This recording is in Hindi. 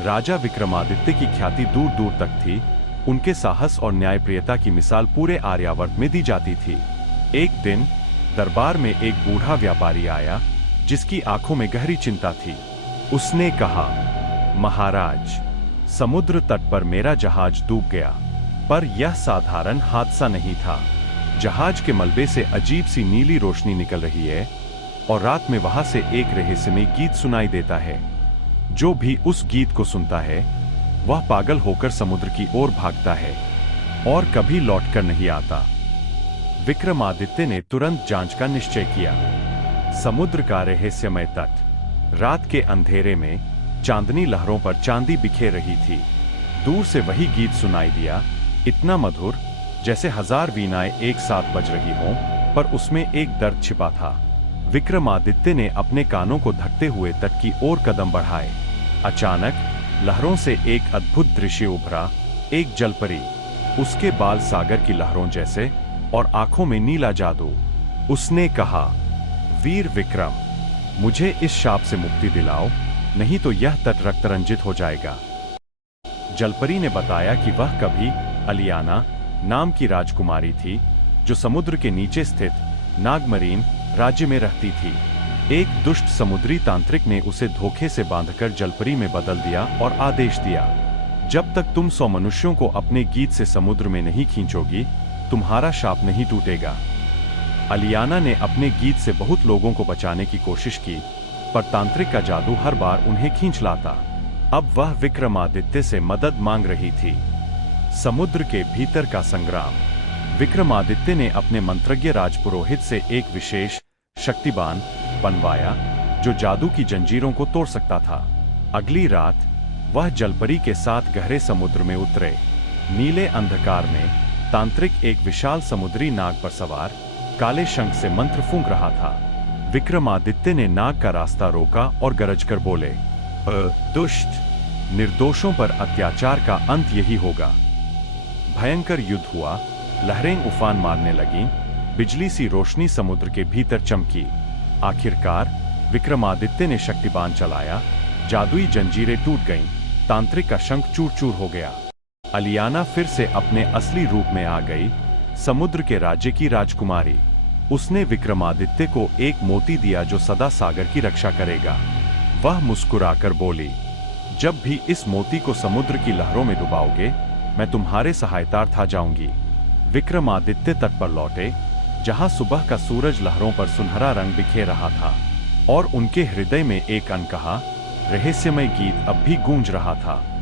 राजा विक्रमादित्य की ख्याति दूर दूर तक थी। उनके साहस और न्यायप्रियता की मिसाल पूरे आर्यावर्त में दी जाती थी। एक दिन दरबार में एक बूढ़ा व्यापारी आया, जिसकी आंखों में गहरी चिंता थी। उसने कहा, महाराज, समुद्र तट पर मेरा जहाज डूब गया, पर यह साधारण हादसा नहीं था। जहाज के मलबे से अजीब सी नीली रोशनी निकल रही है और रात में वहां से एक रहस्यमय गीत सुनाई देता है। जो भी उस गीत को सुनता है वह पागल होकर समुद्र की ओर भागता है और कभी लौटकर नहीं आता। विक्रमादित्य ने तुरंत जांच का निश्चय किया। समुद्र का रहस्यमय तट। रात के अंधेरे में चांदनी लहरों पर चांदी बिखेर रही थी। दूर से वही गीत सुनाई दिया, इतना मधुर जैसे 1000 वीणाएं एक साथ बज रही हों, पर उसमें एक दर्द छिपा था। विक्रमादित्य ने अपने कानों को ढकते हुए तट की ओर कदम बढ़ाए। अचानक लहरों से एक अद्भुत दृश्य उभरा। एक जलपरी, उसके बाल सागर की लहरों जैसे और आंखों में नीला जादू। उसने कहा, वीर विक्रम, मुझे इस शाप से मुक्ति दिलाओ, नहीं तो यह तट रक्तरंजित हो जाएगा। जलपरी ने बताया कि वह कभी अलियाना नाम की राजकुमारी थी, जो समुद्र के नीचे स्थित नागमरीन राज्य में रहती थी। एक दुष्ट समुद्री तांत्रिक ने उसे धोखे से बांधकर जलपरी में बदल दिया और आदेश दिया, जब तक तुम 100 मनुष्यों को अपने गीत से समुद्र में नहीं खींचोगी, तुम्हारा शाप नहीं टूटेगा। अलियाना ने अपने गीत से बहुत लोगों को बचाने की कोशिश की, पर तांत्रिक का जादू हर बार उन्हें खींच लाता। अब वह विक्रमादित्य से मदद मांग रही थी। समुद्र के भीतर का संग्राम। विक्रमादित्य ने अपने मंत्रज्ञ राजपुरोहित से एक विशेष शक्तिबाण बनवाया, जो जादू की जंजीरों को तोड़ सकता था। अगली रात वह जलपरी के साथ गहरे समुद्र में उतरे। नीले अंधकार में तांत्रिक एक विशाल समुद्री नाग पर सवार काले शंख से मंत्र फूंक रहा था। विक्रमादित्य ने नाग का रास्ता रोका और गरजकर बोले, दुष्ट, निर्दोषों पर अत्याचार का अंत यही होगा। भयंकर युद्ध हुआ। लहरें उफान मारने लगीं, बिजली सी रोशनी समुद्र के भीतर चमकी। आखिरकार विक्रमादित्य ने शक्तिबाण चलाया, जादुई जंजीरें टूट गईं, तांत्रिक का शंख चूर-चूर हो गया। अलियाना फिर से अपने असली रूप में आ गई, समुद्र के राज्य की राजकुमारी। उसने विक्रमादित्य को एक मोती दिया जो सदा सागर की रक्षा करेगा। वह मुस्कुराकर बोली, जब भी इस मोती को समुद्र की लहरों में डुबाओगे, मैं तुम्हारे सहायतार्थ आ जाऊंगी। विक्रमादित्य तट पर लौटे, जहां सुबह का सूरज लहरों पर सुनहरा रंग बिखेर रहा था, और उनके हृदय में एक अनकहा रहस्यमय गीत अब भी गूंज रहा था।